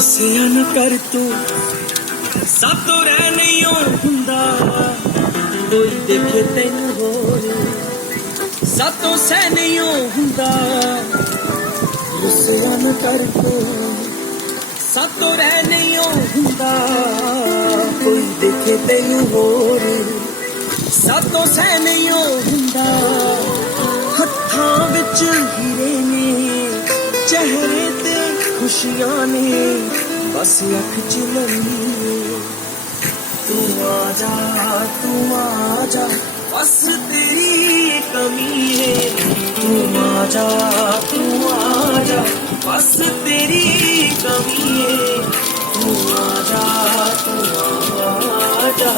ਗੁੱਸਿਆ ਨਾ ਕਰ ਤੂੰ, ਸਾਤੋਂ ਰਹਿ ਨਹੀਂ ਹੁੰਦਾ, ਕੋਈ ਦੇਖੇ ਤੈਨੂੰ ਹੋਰ, ਸਾਤੋਂ ਸਹਿ ਨਹੀਂ ਹੁੰਦਾ। ਗੁੱਸਿਆ ਨਾ ਕਰ ਤੂੰ, ਸਾਤੋਂ ਰਹਿ ਨਹੀਂ ਹੁੰਦਾ, ਕੋਈ ਦੇਖੇ ਤੈਨੂੰ ਹੋਰ, ਸਾਤੋਂ ਸਹਿ ਨਹੀਂ ਹੁੰਦਾ। ਹੱਥਾਂ ਵਿੱਚ ਹੀਰੇ ਨੇ, ਚਿਹਰੇ ਤੇ ਖੁਸ਼ੀਆਂ ਨੇ, ਬਸ ਅੱਖ ਚ ਨਮੀ। ਤੂੰ ਆ ਜਾ, ਬਸ ਤੇਰੀ ਕਮੀ ਹੈ। ਤੂੰ ਆ ਜਾ, ਬਸ ਤੇਰੀ ਕਮੀ ਹੈ। ਤੂੰ ਆ ਜਾ,